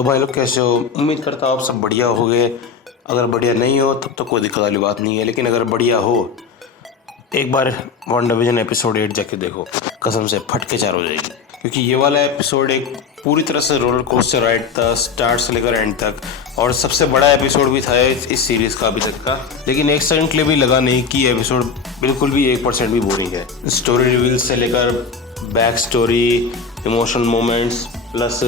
तो भाई लोग कैसे हो? उम्मीद करता हूँ आप सब बढ़िया होगे। अगर बढ़िया नहीं हो तब तो कोई दिक्कत वाली बात नहीं है, लेकिन अगर बढ़िया हो एक बार WandaVision एपिसोड 8 जाके देखो, कसम से फट के चार हो जाएगी। क्योंकि ये वाला एपिसोड एक पूरी तरह से रोलर कोस्टर राइड था, स्टार्ट से लेकर एंड तक, और सबसे बड़ा एपिसोड भी था इस सीरीज का अभी तक का। लेकिन एक सेकंड के लिए भी लगा नहीं कि एपिसोड बिल्कुल भी 1% भी बोरिंग है। स्टोरी रिवील से लेकर back story, emotional moments plus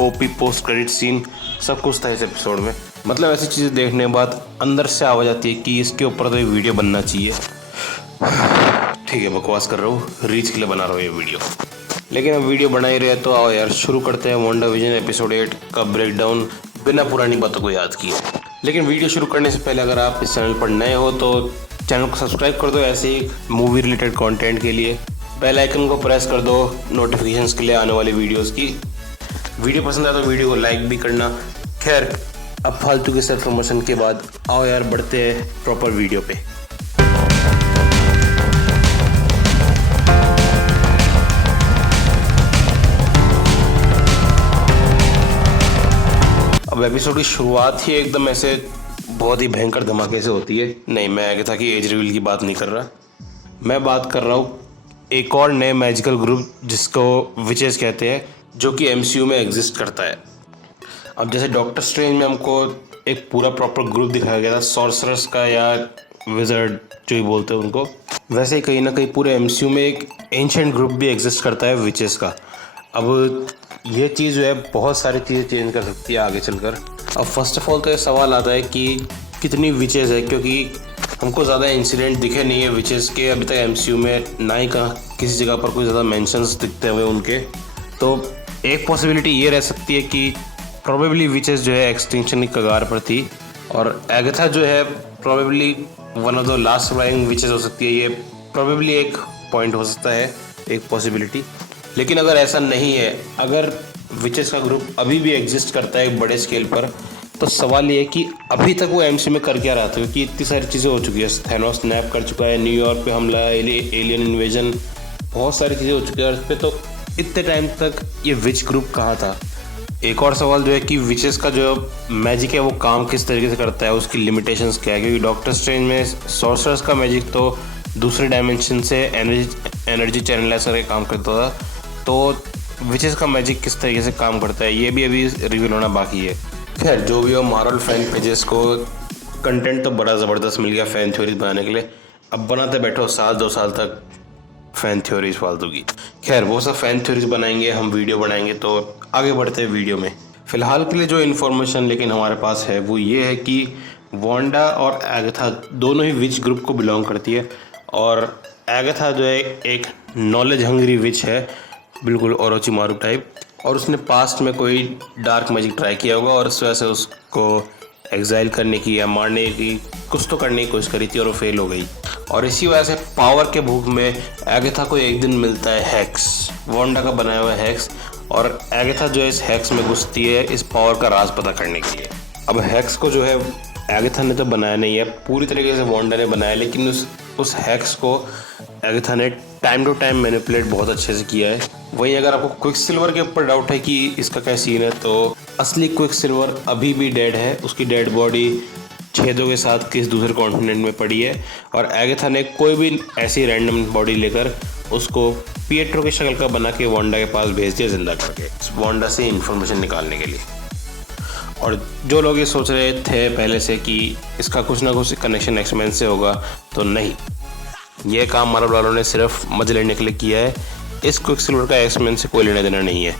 OP post credit scene, सब कुछ था इस एपिसोड में। मतलब ऐसी चीज़ें देखने के बाद अंदर से आवाज़ आती है कि इसके ऊपर तो एक वीडियो बनना चाहिए। ठीक है, बकवास कर रहा हूँ, रीच के लिए बना रहा हूँ ये वीडियो। लेकिन अब वीडियो बना ही रहे तो आओ यार शुरू करते हैं WandaVision एपिसोड 8 का ब्रेकडाउन बिना पुरानी बातों को याद किए। लेकिन वीडियो शुरू करने से पहले अगर आप इस चैनल पर नए हो तो चैनल को सब्सक्राइब कर दो ऐसे ही मूवी रिलेटेड कंटेंट के लिए। बेल आइकन को प्रेस कर दो नोटिफिकेशंस के लिए आने वाली वीडियोस की। वीडियो पसंद आया तो वीडियो को लाइक भी करना। खैर, अब फालतू के सेल्फ प्रमोशन के बाद आओ यार बढ़ते हैं प्रॉपर वीडियो पे। अब एपिसोड की शुरुआत ही एकदम ऐसे बहुत ही भयंकर धमाके से होती है। नहीं, मैं आगे था कि एज रिवील की बात नहीं कर रहा, मैं बात कर रहा हूँ एक और नए मैजिकल ग्रुप जिसको विचेस कहते हैं, जो कि MCU में एग्जिस्ट करता है। अब जैसे डॉक्टर स्ट्रेंज में हमको एक पूरा प्रॉपर ग्रुप दिखाया गया था सॉर्सरर्स का या विज़र्ड जो ही बोलते हैं उनको, वैसे ही कहीं ना कहीं पूरे MCU में एक एंशिएंट ग्रुप भी एग्जिस्ट करता है विचेस का। अब ये चीज़ जो है बहुत सारी चीज़ें चेंज कर सकती है आगे चलकर। अब फर्स्ट ऑफ ऑल तो ये सवाल आता है कि कितनी विचेस है, क्योंकि हमको ज़्यादा इंसिडेंट दिखे नहीं है विचेस के अभी तक MCU में, ना ही कहाँ किसी जगह पर कोई ज़्यादा मेंशंस दिखते हुए उनके। तो एक पॉसिबिलिटी ये रह सकती है कि प्रोबेबली विचेस जो है एक्सटिंक्शन की कगार पर थी और एगाथा जो है probably one of the last surviving witches हो सकती है। ये प्रोबेबली एक पॉइंट हो सकता है, एक पॉसिबिलिटी। लेकिन अगर ऐसा नहीं है, अगर विचेस का ग्रुप अभी भी एग्जिस्ट करता है बड़े स्केल पर, तो सवाल ये है कि अभी तक वो MCU में कर क्या रहा था, क्योंकि इतनी सारी चीज़ें हो चुकी है। थैनोस स्नैप कर चुका है, न्यूयॉर्क पे हमला, एलियन इन्वेजन, बहुत सारी चीज़ें हो चुकी है अर्थ पे। तो इतने टाइम तक ये विच ग्रुप कहाँ था? एक और सवाल जो है कि विचेस का जो मैजिक है वो काम किस तरीके से करता है, उसकी लिमिटेशंस क्या है? क्योंकि डॉक्टर स्ट्रेंज में सॉर्सरर्स का मैजिक तो दूसरे डायमेंशन से एनर्जी चैनलाइजर का काम करता था, तो विचेस का मैजिक किस तरीके से काम करता है ये भी अभी रिवील होना बाकी है। खैर, जो भी हो, मार्वल फैन पेजेस को कंटेंट तो बड़ा ज़बरदस्त मिल गया फ़ैन थ्योरीज बनाने के लिए। अब बनाते बैठो साल 2 साल तक फ़ैन थ्योरीज फालतू की। खैर, वो सब फ़ैन थ्योरीज बनाएंगे, हम वीडियो बनाएंगे, तो आगे बढ़ते हैं वीडियो में। फ़िलहाल के लिए जो इन्फॉर्मेशन लेकिन हमारे पास है वो ये है कि वांडा और एगाथा दोनों ही विच ग्रुप को बिलोंग करती है, और एगाथा जो है एक नॉलेज हंग्री विच है, बिल्कुल ओरोचिमारू टाइप, और उसने पास्ट में कोई डार्क मैजिक ट्राई किया होगा और इस वजह से उसको एग्जाइल करने की या मारने की कुछ तो करने की कोशिश करी थी और वो फेल हो गई। और इसी वजह से पावर के भूख में एगाथा को एक दिन मिलता है हैक्स, वांडा का बनाया हुआ हैक्स, और एगाथा जो है इस हैक्स में घुसती है इस पावर का राज पता करने के लिए। अब हैक्स को जो है एगाथा ने तो बनाया नहीं है, पूरी तरीके से वांडा ने बनाया, लेकिन उस हैक्स को एगाथा ने टाइम टू टाइम मैनिपुलेट बहुत अच्छे से किया है। वहीं अगर आपको क्विकसिल्वर के ऊपर डाउट है कि इसका क्या सीन है, तो असली क्विकसिल्वर अभी भी डेड है, उसकी डेड बॉडी छेदों के साथ किस दूसरे कॉन्टिनेंट में पड़ी है, और एगाथा ने कोई भी ऐसी रैंडम बॉडी लेकर उसको पिएट्रो की शक्ल का बना के वांडा के पास भेज दिया जिंदा करके, वांडा से इंफॉर्मेशन निकालने के लिए। और जो लोग ये सोच रहे थे पहले से कि इसका कुछ ना कुछ कनेक्शन एक्समैन से होगा, तो नहीं, यह काम मार्वल वालों ने सिर्फ मजे लेने के लिए किया है। इस क्विकसिल्वर का एक्समैन से कोई लेना देना नहीं है।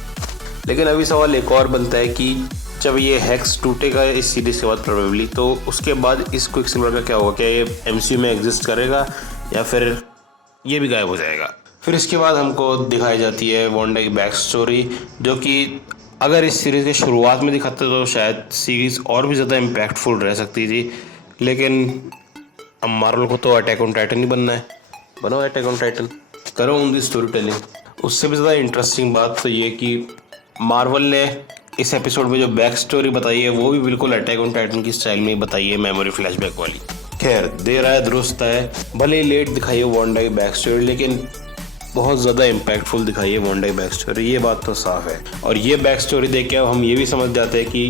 लेकिन अभी सवाल एक और बनता है कि जब ये हैक्स टूटेगा इस सीरीज के बाद प्रोबेबली, तो उसके बाद इस क्विकसिल्वर का क्या होगा? क्या ये MCU में एग्जिस्ट करेगा या फिर ये भी गायब हो जाएगा? फिर इसके बाद हमको दिखाई जाती है वांडा की बैक स्टोरी, जो कि अगर इस सीरीज़ के शुरुआत में दिखाते तो शायद सीरीज़ और भी ज़्यादा इम्पैक्टफुल रह सकती थी। लेकिन अब मार्वल को तो अटैक ऑन टाइटन ही बनना है, बनो अटैक ऑन टाइटन, करो उनकी स्टोरी टेलिंग। उससे भी ज़्यादा इंटरेस्टिंग बात तो ये कि मार्वल ने इस एपिसोड में जो बैक स्टोरी बताई है वो भी बिल्कुल अटैक ऑन टाइटन की स्टाइल में ही बताई है, मेमोरी फ्लैशबैक वाली। खैर, देर आए दुरुस्त है, भले ही लेट दिखाई है वांडा की बैक स्टोरी, लेकिन बहुत ज़्यादा इम्पैक्टफुल दिखाई है वांडा की बैक स्टोरी, ये बात तो साफ है। और ये बैक स्टोरी देख के अब हम ये भी समझ जाते हैं कि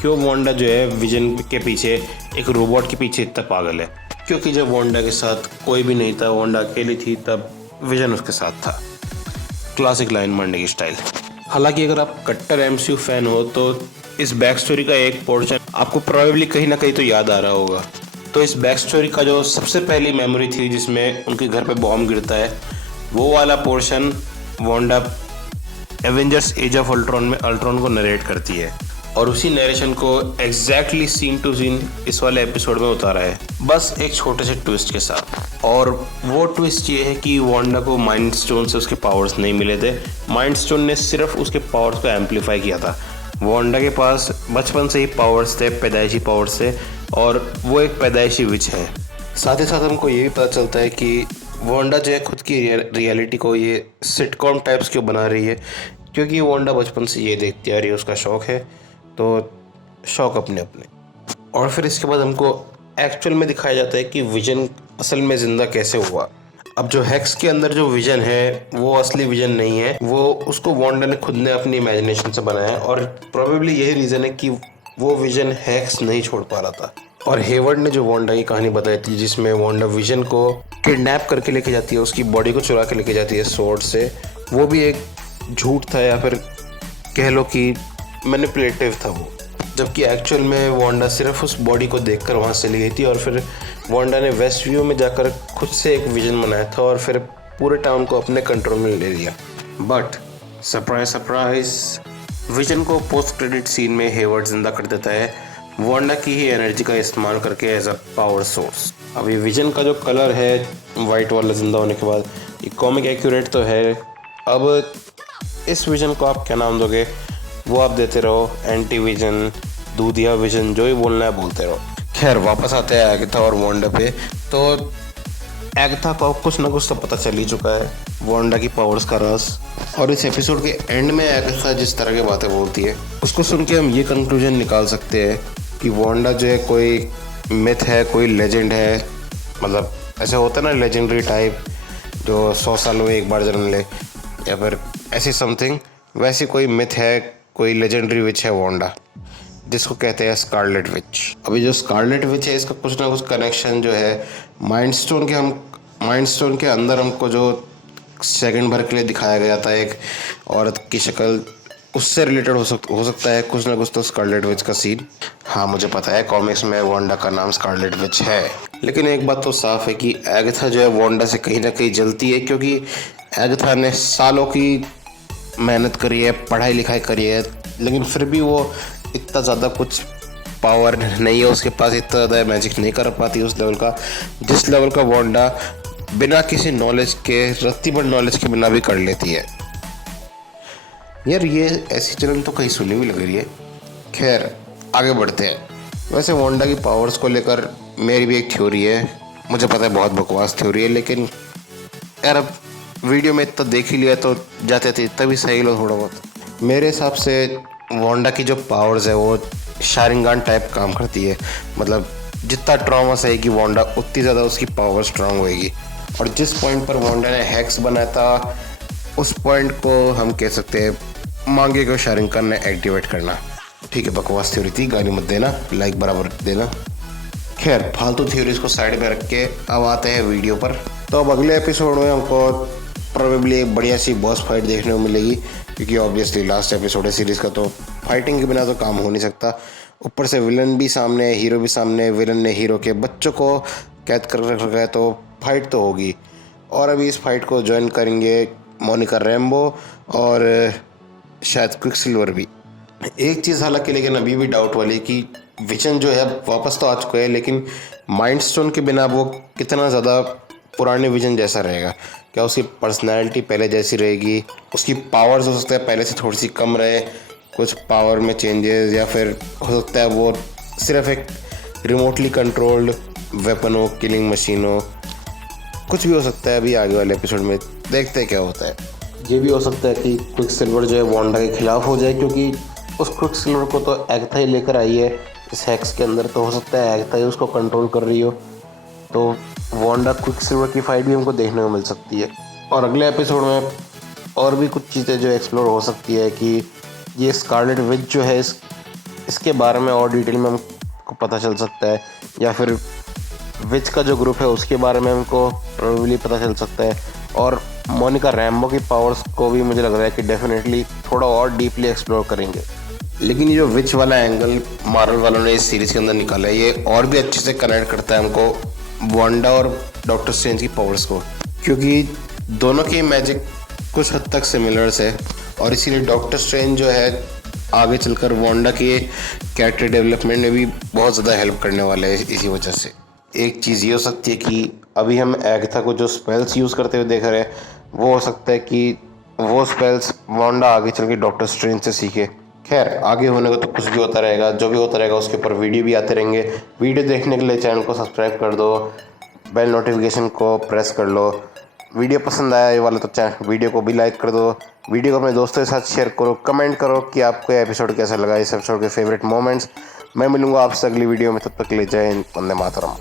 क्यों वांडा जो है विजन के पीछे, एक रोबोट के पीछे इतना पागल है। क्योंकि जब वांडा के साथ कोई भी नहीं था, वांडा अकेली थी, तब विजन उसके साथ था। क्लासिक लाइन मांडे की स्टाइल। हालांकि अगर आप कट्टर एमसीयू फैन हो तो इस बैक स्टोरी का एक पोर्शन आपको प्रोबेबली कहीं ना कहीं तो याद आ रहा होगा। तो इस बैक स्टोरी का जो सबसे पहली मेमोरी थी जिसमें उनके घर पे बॉम्ब गिरता है, वो वाला portion Wanda Avengers age of Ultron में अल्ट्रॉन को नरेट करती है, और उसी नरेशन को एग्जैक्टली सीन टू सीन इस वाले एपिसोड में उतारा है, बस एक छोटे से ट्विस्ट के साथ। और वो ट्विस्ट ये है कि वांडा को माइंड स्टोन से उसके पावर्स नहीं मिले थे, माइंड स्टोन ने सिर्फ उसके पावर्स को एम्पलीफाई किया था। वांडा के पास बचपन से ही पावर्स थे, पैदाइशी पावर्स थे, और वो एक पैदाइशी विच है। साथ ही साथ हमको ये भी पता चलता है कि वांडा जो है खुद की रियलिटी को ये सिटकॉम टाइप्स क्यों बना रही है, क्योंकि वांडा बचपन से ये देखती आ रही है, उसका शौक है, तो शौक अपने अपने। और फिर इसके बाद हमको एक्चुअल में दिखाया जाता है कि विजन असल में ज़िंदा कैसे हुआ। अब जो हेक्स के अंदर जो विजन है वो असली विजन नहीं है, वो उसको वांडा ने खुद ने अपनी इमेजिनेशन से बनाया है, और प्रोबेबली यही रीज़न है कि वो विजन हेक्स नहीं छोड़ पा रहा था। और हेवर्ड ने जो वांडा की कहानी बताई थी, जिसमें वांडा विजन को किडनैप करके लेके जाती है, उसकी बॉडी को चुरा के लेके जाती है स्वॉर्ड से, वो भी एक झूठ था, या फिर कह लो कि मैनिपुलेटिव था वो। जबकि एक्चुअल में वांडा सिर्फ उस बॉडी को देखकर वहाँ से ले गई थी, और फिर वांडा ने वेस्ट व्यू में जाकर खुद से एक विजन बनाया था, और फिर पूरे टाउन को अपने कंट्रोल में ले लिया। बट सरप्राइज सरप्राइज, विजन को पोस्ट क्रेडिट सीन में हेवर्ड जिंदा कर देता है, वांडा की ही एनर्जी का इस्तेमाल करके एज अ पावर सोर्स। अब ये विजन का जो कलर है वाइट वाला जिंदा होने के बाद, ये कॉमिक एक्यूरेट तो है। अब इस विजन को आप क्या नाम दोगे, वो आप देते रहो, एंटी विजन, दूधिया विजन, जो भी बोलना है बोलते रहो। खैर वापस आते हैं एगाथा और वांडा पे। तो एगाथा को कुछ ना कुछ तो पता चल ही चुका है वांडा की पावर्स का राज, और इस एपिसोड के एंड में एगाथा जिस तरह की बातें बोलती है, उसको सुन के हम ये कंक्लूजन निकाल सकते हैं कि वांडा जो है कोई मिथ है, कोई लेजेंड है। मतलब ऐसे होता है ना लेजेंडरी टाइप, जो 100 साल में एक बार जन्म ले, या फिर ऐसी समथिंग, वैसी कोई मिथ है, कोई लेजेंडरी विच है वांडा, जिसको कहते हैं स्कारलेट विच। अभी जो स्कारलेट विच है, इसका कुछ ना कुछ कनेक्शन जो है माइंड स्टोन के अंदर हमको जो सेकंड भर के लिए दिखाया गया था एक औरत की शक्ल, उससे रिलेटेड हो सकता है कुछ ना कुछ तो स्कारलेट विच का सीन। हाँ मुझे पता है कॉमिक्स में वांडा का नाम स्कारलेट विच है, लेकिन एक बात तो साफ है कि एगाथा जो है वांडा से कहीं ना कहीं जलती है, क्योंकि एगाथा ने सालों की मेहनत करी है, पढ़ाई लिखाई करी है, लेकिन फिर भी वो इतना ज़्यादा कुछ पावर नहीं है उसके पास, इतना ज़्यादा मैजिक नहीं कर पाती उस लेवल का, जिस लेवल का वांडा बिना किसी नॉलेज के, रत्ती भर नॉलेज के बिना भी कर लेती है। यार ये ऐसी चलन तो कहीं सुनी भी लग रही है। खैर आगे बढ़ते हैं। वैसे वांडा की पावर्स को लेकर मेरी भी एक थ्योरी है, मुझे पता है बहुत बकवास थ्योरी है, लेकिन यार अब वीडियो में इतना देख ही लिया तो जाते थे तभी सही लो थोड़ा बहुत। मेरे हिसाब से वांडा की जो पावर्स है वो शारिंगान टाइप काम करती है, मतलब जितना ट्रॉमा सहेगी वांडा उतनी ज़्यादा उसकी पावर स्ट्रांग होएगी। और जिस पॉइंट पर वांडा ने हैक्स बनाया था, उस पॉइंट को हम कह सकते हैं मांगे को शारिंगान ने एक्टिवेट करना। ठीक है बकवास थ्योरी थी, गाली मत देना, लाइक बराबर देना। खैर फालतू थ्योरीज को साइड में रख के अब आते हैं वीडियो पर। तो अब अगले एपिसोड में हमको प्रोबेबली एक बढ़िया सी बॉस फाइट देखने को मिलेगी, क्योंकि ऑब्वियसली लास्ट एपिसोड है सीरीज़ का, तो फाइटिंग के बिना तो काम हो नहीं सकता। ऊपर से विलन भी सामने है, हीरो भी सामने है, विलन ने हीरो के बच्चों को कैद कर रखा है, तो फाइट तो होगी। और अभी इस फाइट को ज्वाइन करेंगे मोनिका रैम्बो और शायद क्विकसिल्वर भी। एक चीज़ हालांकि लेकिन अभी भी डाउट वाली कि विजन जो है वापस तो आ चुका है, लेकिन माइंड स्टोन के बिना वो कितना ज़्यादा पुराने विजन जैसा रहेगा। क्या उसकी पर्सनैलिटी पहले जैसी रहेगी, उसकी पावर्स हो सकता है पहले से थोड़ी सी कम रहे, कुछ पावर में चेंजेस, या फिर हो सकता है वो सिर्फ एक रिमोटली कंट्रोल्ड वेपन हो, किलिंग मशीन हो, कुछ भी हो सकता है। अभी आगे वाले एपिसोड में देखते हैं क्या होता है। ये भी हो सकता है कि क्विकसिल्वर जो है वांडा के खिलाफ हो जाए, क्योंकि उस क्विकसिल्वर को तो एगाथा ही लेकर आई है इस हैक्स के अंदर, तो हो सकता है एगाथा ही उसको कंट्रोल कर रही हो, तो वांडा क्विकसिल्वर की फाइट भी हमको देखने को मिल सकती है। और अगले एपिसोड में और भी कुछ चीज़ें जो एक्सप्लोर हो सकती है कि ये स्कारलेट विच जो है इसके बारे में और डिटेल में हमको पता चल सकता है, या फिर विच का जो ग्रुप है उसके बारे में हमको प्रोबेबली पता चल सकता है। और मोनिका रैम्बो की पावर्स को भी मुझे लग रहा है कि डेफिनेटली थोड़ा और डीपली एक्सप्लोर करेंगे। लेकिन ये जो विच वाला एंगल मार्वल वालों ने इस सीरीज़ के अंदर निकाला है, ये और भी अच्छे से कनेक्ट करता है हमको वांडा और डॉक्टर स्ट्रेंज की पावर्स को, क्योंकि दोनों की मैजिक कुछ हद तक सिमिलर्स है। और इसीलिए डॉक्टर स्ट्रेंज जो है आगे चलकर वांडा के कैरेक्टर डेवलपमेंट में भी बहुत ज़्यादा हेल्प करने वाला है। इसी वजह से एक चीज़ ये हो सकती है कि अभी हम एगाथा को जो स्पेल्स यूज़ करते हुए देख रहे हैं, वो हो सकता है कि वो स्पेल्स वांडा आगे चल के डॉक्टर स्ट्रेंज से सीखे। खैर, आगे होने को तो कुछ भी होता रहेगा, जो भी होता रहेगा उसके ऊपर वीडियो भी आते रहेंगे। वीडियो देखने के लिए चैनल को सब्सक्राइब कर दो, बेल नोटिफिकेशन को प्रेस कर लो। वीडियो पसंद आया ये वाला तो वीडियो को भी लाइक कर दो, वीडियो को अपने दोस्तों के साथ शेयर करो, कमेंट करो कि आपको ये एपिसोड कैसा लगा, इस एपिसोड के फेवरेट मोमेंट्स। मैं मिलूंगा आपसे अगली वीडियो में, तब तक ले जय हिंद, वंदे मातरम।